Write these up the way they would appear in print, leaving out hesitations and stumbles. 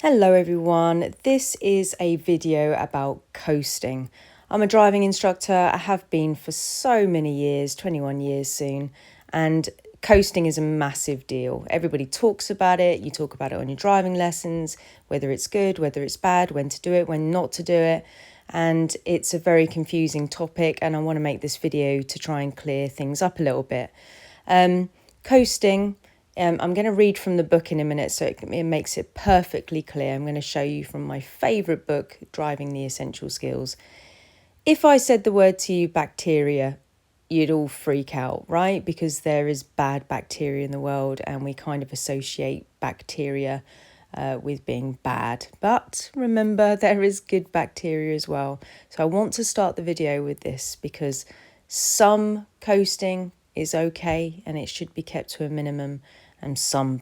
Hello everyone, this is a video about coasting. I'm a driving instructor, I have been for so many years, 21 years soon, and coasting is a massive deal. Everybody talks about it, you talk about it on your driving lessons, whether it's good, whether it's bad, when to do it, when not to do it, and it's a very confusing topic and I want to make this video to try and clear things up a little bit. Coasting, I'm going to read from the book in a minute so it makes it perfectly clear. I'm going to show you from my favourite book, Driving the Essential Skills. If I said the word to you bacteria, you'd all freak out, right? Because there is bad bacteria in the world and we kind of associate bacteria with being bad. But remember, there is good bacteria as well. So I want to start the video with this because some coasting is okay and it should be kept to a minimum, and some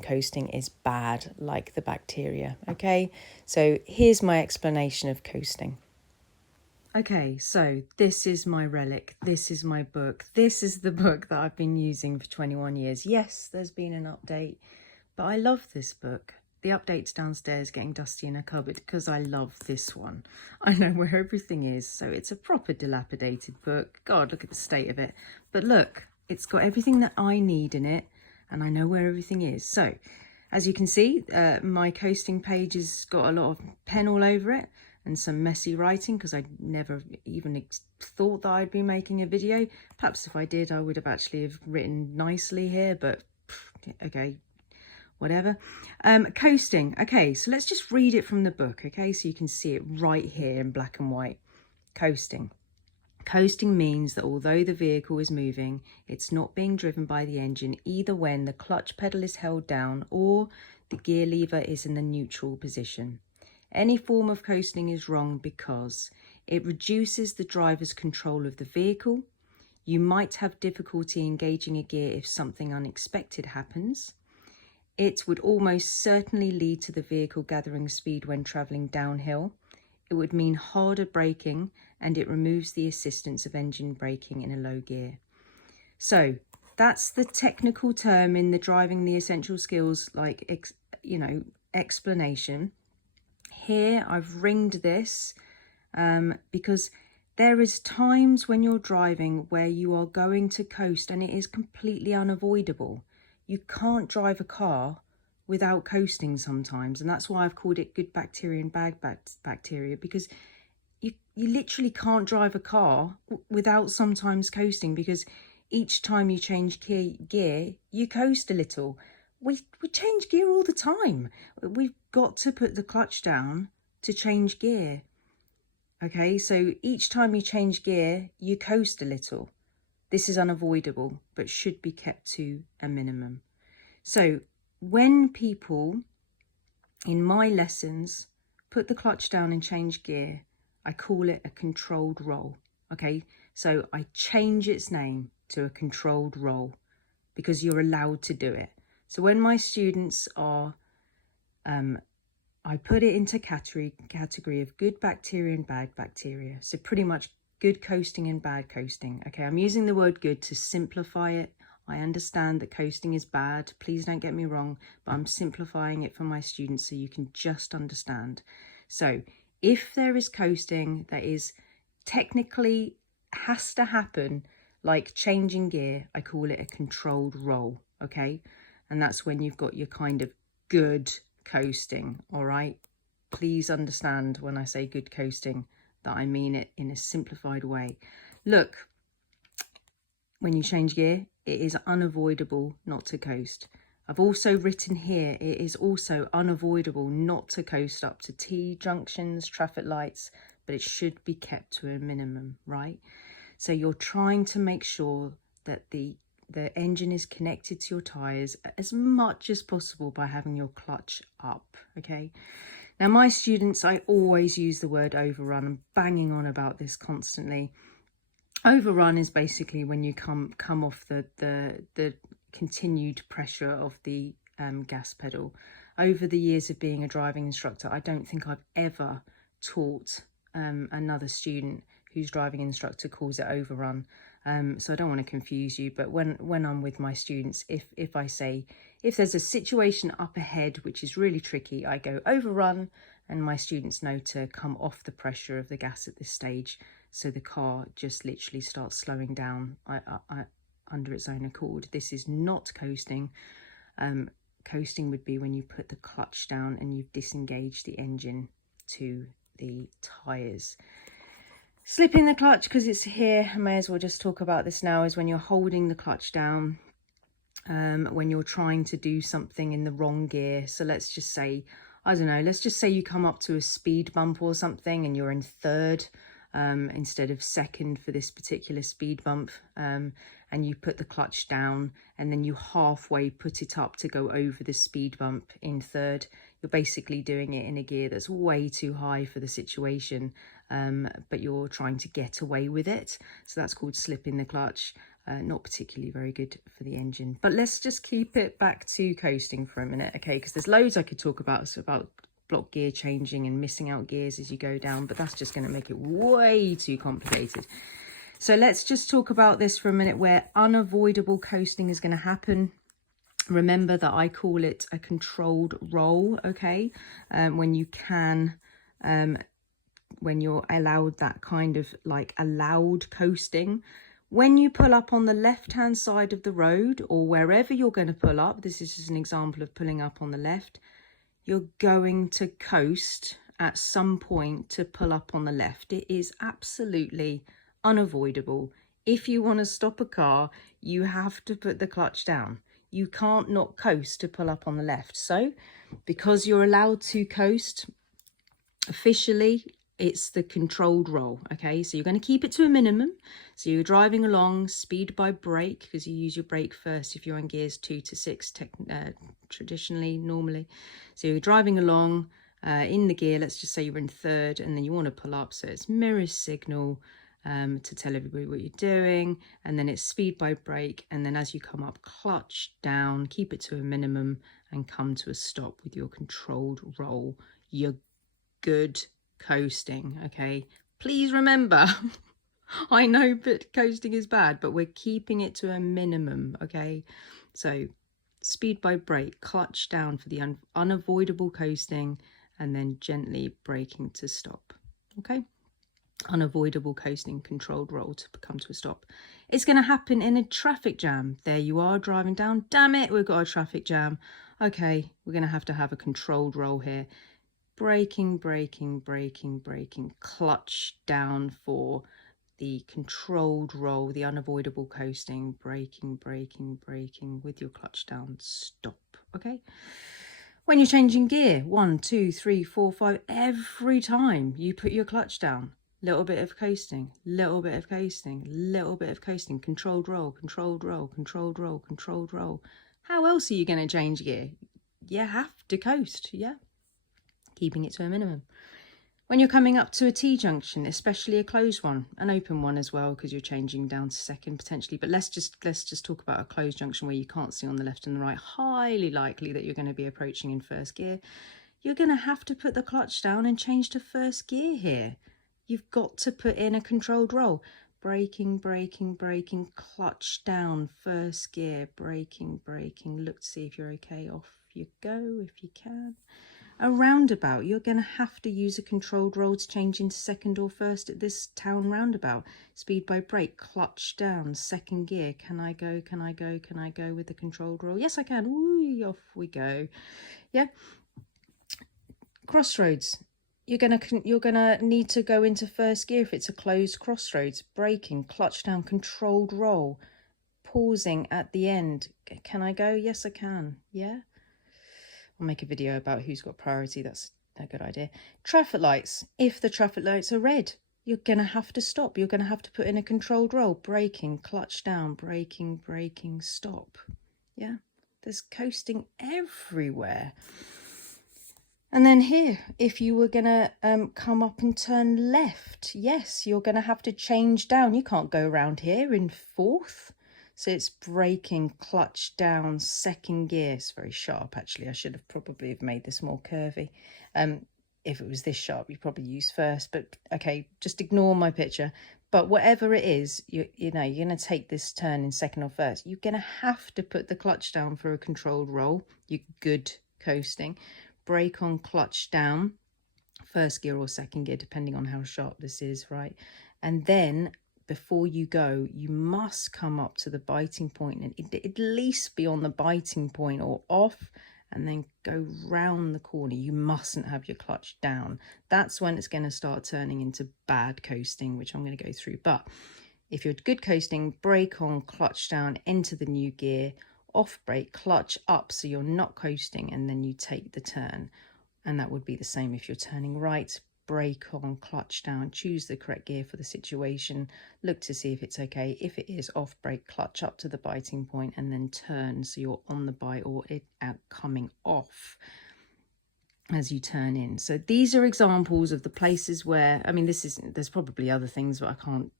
coasting is bad, like the bacteria. Okay, so here's my explanation of coasting. Okay, so this is my relic, this is my book, this is the book that I've been using for 21 years. Yes, there's been an update, but I love this book. The update's downstairs getting dusty in a cupboard because I love this one. I know where everything is, so it's a proper dilapidated book. God, look at the state of it. But look, it's got everything that I need in it and I know where everything is. So, as you can see, my coasting page has got a lot of pen all over it and some messy writing because I never even thought that I'd be making a video. Perhaps if I did, I would have actually have written nicely here, but okay, whatever. Coasting. Okay, so let's just read it from the book, okay, so you can see it right here in black and white. Coasting. Coasting means that although the vehicle is moving, it's not being driven by the engine either when the clutch pedal is held down or the gear lever is in the neutral position. Any form of coasting is wrong because it reduces the driver's control of the vehicle. You might have difficulty engaging a gear if something unexpected happens. It would almost certainly lead to the vehicle gathering speed when travelling downhill. It would mean harder braking and it removes the assistance of engine braking in a low gear. So that's the technical term in the Driving the Essential Skills, explanation. Here I've ringed this because there is times when you're driving where you are going to coast and it is completely unavoidable. You can't drive a car without coasting sometimes, and that's why I've called it good bacteria and bad bacteria, because you literally can't drive a car without sometimes coasting, because each time you change gear, you coast a little. We change gear all the time. We've got to put the clutch down to change gear. Okay, so each time you change gear, you coast a little. This is unavoidable, but should be kept to a minimum. So when people in my lessons put the clutch down and change gear, I call it a controlled roll. Okay, so I change its name to a controlled roll because you're allowed to do it. So when my students are, I put it into category of good bacteria and bad bacteria. So pretty much good coasting and bad coasting. Okay, I'm using the word good to simplify it. I understand that coasting is bad. Please don't get me wrong, but I'm simplifying it for my students so you can just understand. So if there is coasting that is technically has to happen, like changing gear, I call it a controlled roll, okay? And that's when you've got your kind of good coasting, all right? Please understand when I say good coasting that I mean it in a simplified way. Look, when you change gear, it is unavoidable not to coast. I've also written here, it is also unavoidable not to coast up to T-junctions, traffic lights, but it should be kept to a minimum, right? So you're trying to make sure that the engine is connected to your tyres as much as possible by having your clutch up, okay? Now, my students, I always use the word overrun. I'm banging on about this constantly. Overrun is basically when you come off the continued pressure of the gas pedal. Over the years of being a driving instructor, I don't think I've ever taught another student whose driving instructor calls it overrun. So I don't want to confuse you, but when I'm with my students, if I say, if there's a situation up ahead which is really tricky, I go overrun, and my students know to come off the pressure of the gas at this stage, so the car just literally starts slowing down under its own accord. This is not coasting. Coasting would be when you put the clutch down and you've disengaged the engine to the tyres. Slipping the clutch, because it's here, I may as well just talk about this now, is when you're holding the clutch down, when you're trying to do something in the wrong gear. So let's just say, I don't know, let's just say you come up to a speed bump or something and you're in third instead of second for this particular speed bump, and you put the clutch down and then you halfway put it up to go over the speed bump in third. You're basically doing it in a gear that's way too high for the situation, but you're trying to get away with it. So that's called slipping the clutch. Not particularly very good for the engine. But let's just keep it back to coasting for a minute, okay? Because there's loads I could talk about, so about block gear changing and missing out gears as you go down, but that's just going to make it way too complicated. So let's just talk about this for a minute, where unavoidable coasting is going to happen. Remember that I call it a controlled roll, okay? When you can, when you're allowed that kind of like allowed coasting. When you pull up on the left-hand side of the road, or wherever you're going to pull up, this is just an example of pulling up on the left, you're going to coast at some point to pull up on the left. It is absolutely unavoidable. If you want to stop a car, you have to put the clutch down. You can't not coast to pull up on the left. So because you're allowed to coast, officially, it's the controlled roll, okay? So you're going to keep it to a minimum. So you're driving along, speed by brake, because you use your brake first if you're on gears 2 to 6 traditionally, normally. So you're driving along in the gear, let's just say you're in third, and then you want to pull up, so it's mirror signal to tell everybody what you're doing, and then it's speed by brake, and then as you come up, clutch down, keep it to a minimum, and come to a stop with your controlled roll. You're good coasting, okay? Please remember, I know that coasting is bad, but we're keeping it to a minimum, okay? So speed by brake, clutch down for the unavoidable coasting, and then gently braking to stop, okay? Unavoidable coasting, controlled roll to come to a stop. It's going to happen in a traffic jam. There you are driving down. Damn it, we've got a traffic jam. Okay, we're going to have a controlled roll here. Braking, braking, braking, braking, clutch down for the controlled roll, the unavoidable coasting, braking, braking, braking with your clutch down, stop, okay? When you're changing gear, 1, 2, 3, 4, 5, every time you put your clutch down, little bit of coasting, little bit of coasting, little bit of coasting, controlled roll, controlled roll, controlled roll, controlled roll. How else are you going to change gear? You have to coast, yeah? Keeping it to a minimum. When you're coming up to a T-junction, especially a closed one, an open one as well, because you're changing down to second potentially, but let's just talk about a closed junction where you can't see on the left and the right, highly likely that you're going to be approaching in first gear. You're going to have to put the clutch down and change to first gear here. You've got to put in a controlled roll. Braking, braking, braking, clutch down, first gear, braking, braking, look to see if you're okay, off you go if you can. A roundabout, you're going to have to use a controlled roll to change into second or first at this town roundabout. Speed by brake, clutch down, second gear. Can I go, can I go, can I go with the controlled roll? Yes, I can. Ooh, off we go. Yeah. Crossroads, you're gonna need to go into first gear if it's a closed crossroads. Braking, clutch down, controlled roll, pausing at the end. Can I go? Yes, I can. Yeah. I'll make a video about who's got priority. That's a good idea. Traffic lights. If the traffic lights are red, you're going to have to stop. You're going to have to put in a controlled roll. Braking, clutch down, braking, braking, stop. Yeah, there's coasting everywhere. And then here, if you were going to come up and turn left, yes, you're going to have to change down. You can't go around here in fourth. So it's braking, clutch down, second gear. It's very sharp, actually. I should have probably made this more curvy. If it was this sharp, you'd probably use first. But, okay, just ignore my picture. But whatever it is, you know, you're going to take this turn in second or first. You're going to have to put the clutch down for a controlled roll. You're good coasting. Brake on, clutch down, first gear or second gear, depending on how sharp this is, right? And then before you go, you must come up to the biting point and at least be on the biting point or off, and then go round the corner. You mustn't have your clutch down. That's when it's going to start turning into bad coasting, which I'm going to go through. But if you're good coasting, brake on, clutch down, enter the new gear, off brake, clutch up, so you're not coasting, and then you take the turn. And that would be the same if you're turning right, brake on, clutch down, choose the correct gear for the situation, look to see if it's okay. If it is, off brake, clutch up to the biting point, and then turn so you're on the bite or it out coming off as you turn in. So these are examples of the places where, I mean, there's probably other things, but I can't.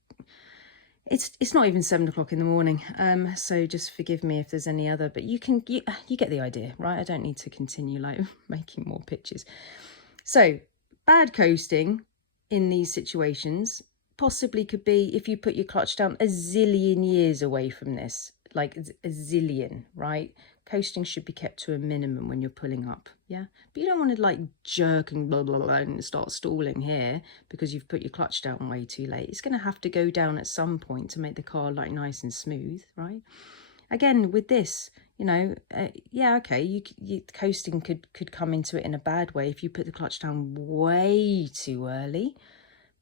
It's not even 7 o'clock in the morning, so just forgive me if there's any other, but you get the idea, right? I don't need to continue like making more pictures. So bad coasting in these situations possibly could be if you put your clutch down a zillion years away from this, like a zillion, right? Coasting should be kept to a minimum when you're pulling up, yeah? But you don't want to like jerk and blah, blah, blah and start stalling here because you've put your clutch down way too late. It's going to have to go down at some point to make the car like nice and smooth, right? Again, with this, you know, yeah, okay, you coasting could come into it in a bad way if you put the clutch down way too early.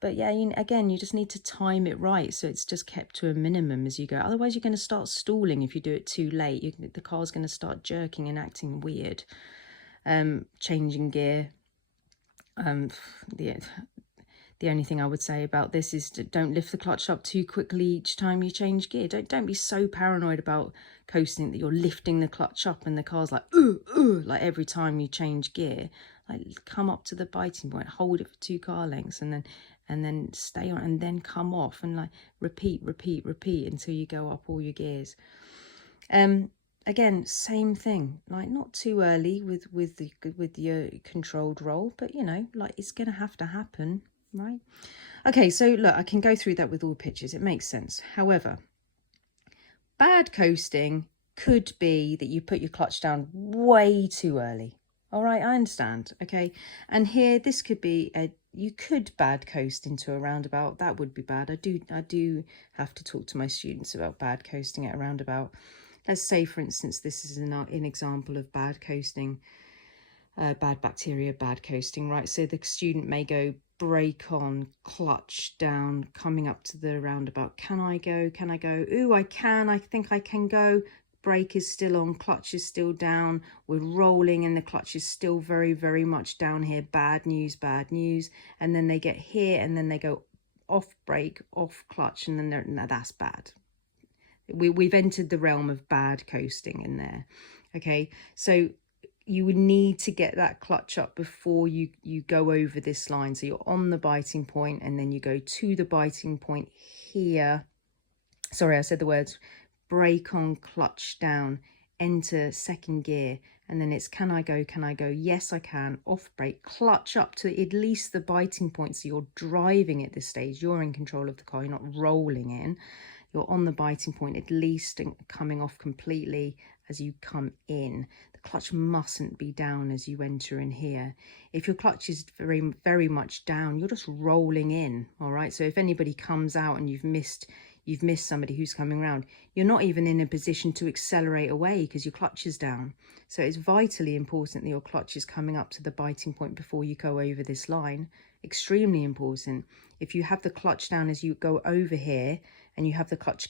But yeah, again, you just need to time it right so it's just kept to a minimum as you go. Otherwise, you're going to start stalling if you do it too late. The car's going to start jerking and acting weird. Changing gear. The only thing I would say about this is don't lift the clutch up too quickly each time you change gear. Don't be so paranoid about coasting that you're lifting the clutch up and the car's like, like every time you change gear. Like come up to the biting point, hold it for 2 car lengths, and then stay on, and then come off, and like repeat until you go up all your gears. Again, same thing, like not too early with your controlled roll, but you know, like it's gonna have to happen, right? Okay, so look, I can go through that with all pictures, it makes sense. However, bad coasting could be that you put your clutch down way too early. All right, I understand. Okay, and here this could be you could bad coast into a roundabout. That would be bad. I do have to talk to my students about bad coasting at a roundabout. Let's say, for instance, this is an example of bad coasting, bad bacteria, bad coasting, right? So the student may go brake on, clutch down, coming up to the roundabout. Can I go? Can I go? Ooh, I can. I think I can go. Brake is still on, clutch is still down, we're rolling and the clutch is still very, very much down here. Bad news, bad news. And then they get here and then they go off brake, off clutch, and then no, that's bad. We've entered the realm of bad coasting in there. Okay, so you would need to get that clutch up before you go over this line. So you're on the biting point and then you go to the biting point here. Sorry, I said the words. Brake on, clutch down, enter second gear, and then it's can I go, yes I can, off brake, clutch up to at least the biting point, so you're driving at this stage, you're in control of the car, you're not rolling in, you're on the biting point at least and coming off completely as you come in. The clutch mustn't be down as you enter in here. If your clutch is very, very much down, you're just rolling in, all right? So if anybody comes out and you've missed somebody who's coming around, you're not even in a position to accelerate away because your clutch is down. So it's vitally important that your clutch is coming up to the biting point before you go over this line. Extremely important. If you have the clutch down as you go over here and you have the clutch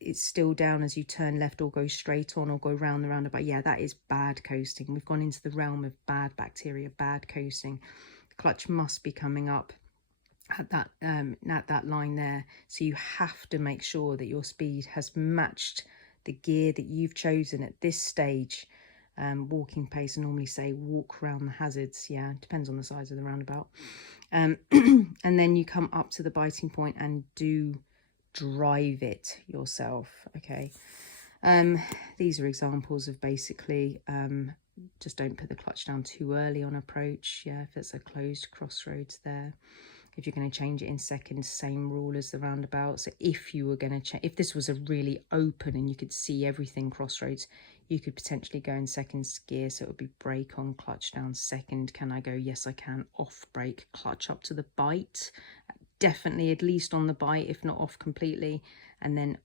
it's still down as you turn left or go straight on or go round the roundabout, yeah, that is bad coasting. We've gone into the realm of bad bacteria, bad coasting. The clutch must be coming up at that line there, so you have to make sure that your speed has matched the gear that you've chosen at this stage. Walking pace, I normally say walk around the hazards, yeah, depends on the size of the roundabout. And then you come up to the biting point and do drive it yourself. Okay, these are examples of basically just don't put the clutch down too early on approach, yeah, if it's a closed crossroads there. If you're going to change it in second, same rule as the roundabout. So if you were going to change, if this was a really open and you could see everything crossroads, you could potentially go in second gear. So it would be brake on, clutch down, second. Can I go? Yes, I can. Off brake, clutch up to the bite. Definitely at least on the bite, if not off completely. And then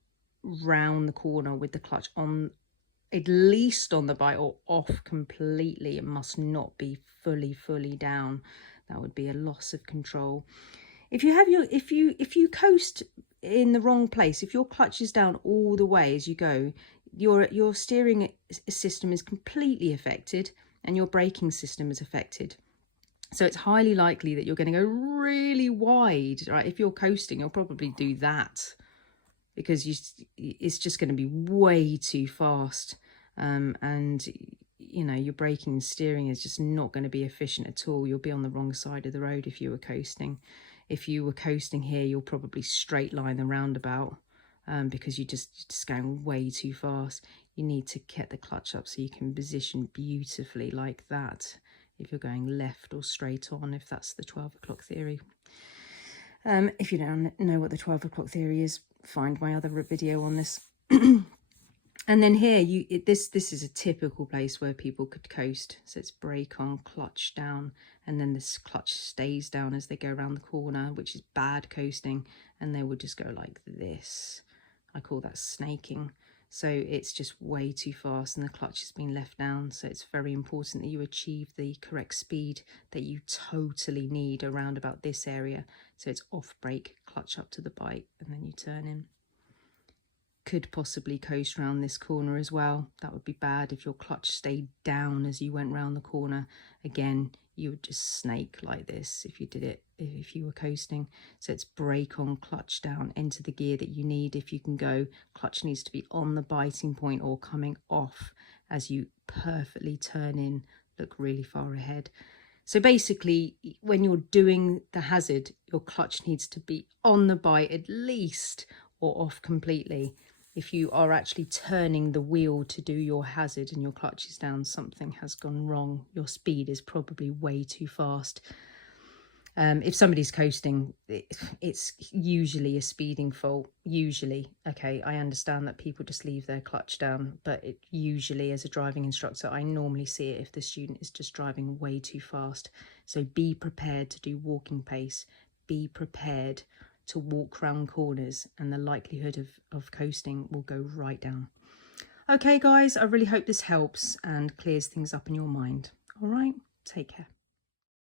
round the corner with the clutch on, at least on the bite, or off completely. It must not be fully down. That would be a loss of control. If you have if you coast in the wrong place, if your clutch is down all the way as you go, your steering system is completely affected and your braking system is affected. So it's highly likely that you're going to go really wide, right? If you're coasting, you'll probably do that because it's just going to be way too fast. And, you know, your braking and steering is just not going to be efficient at all. You'll be on the wrong side of the road if you were coasting. If you were coasting here, you'll probably straight line the roundabout because you're just going way too fast. You need to get the clutch up so you can position beautifully like that if you're going left or straight on, if that's the 12 o'clock theory. If you don't know what the 12 o'clock theory is, find my other video on this. And then here, this is a typical place where people could coast. So it's brake on, clutch down, and then this clutch stays down as they go around the corner, which is bad coasting, and they would just go like this. I call that snaking. So it's just way too fast and the clutch has been left down. So it's very important that you achieve the correct speed that you totally need around about this area. So it's off brake, clutch up to the bite, and then you turn in. Could possibly coast around this corner as well. That would be bad if your clutch stayed down as you went round the corner. Again, you would just snake like this if you did it, if you were coasting. So it's brake on, clutch down, enter the gear that you need. If you can go, clutch needs to be on the biting point or coming off as you perfectly turn in, look really far ahead. So basically, when you're doing the hazard, your clutch needs to be on the bite at least or off completely. If you are actually turning the wheel to do your hazard and your clutch is down, something has gone wrong. Your speed is probably way too fast. If somebody's coasting, it's usually a speeding fault. Usually, okay, I understand that people just leave their clutch down, but it usually, as a driving instructor, I normally see it if the student is just driving way too fast. So be prepared to do walking pace. Be prepared to walk round corners, and the likelihood of coasting will go right down. Okay, guys, I really hope this helps and clears things up in your mind. All right, take care.